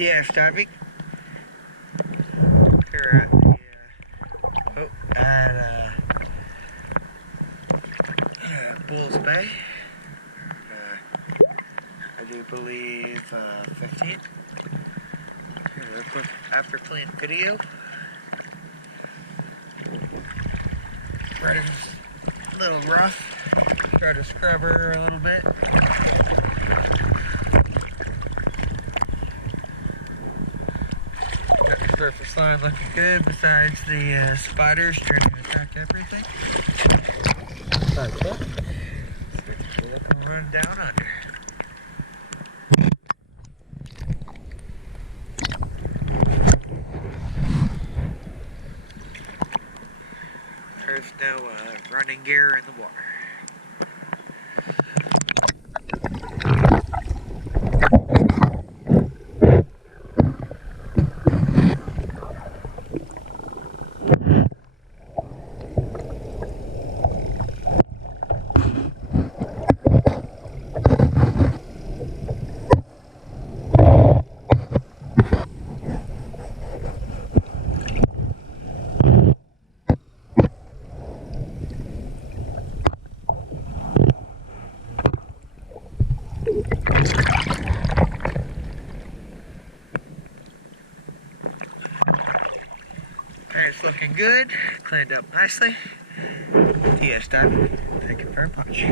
Yeah, diving. Here at Bulls Bay. I do believe 15. Here's a quick after clean video. Right, a little rough. Try to scrub her a little bit. Got the surface line looking good, besides the spiders trying to attack everything. Run down under. There's no running gear in the water. It's looking good, cleaned up nicely. Yes, Doc. Thank you very much.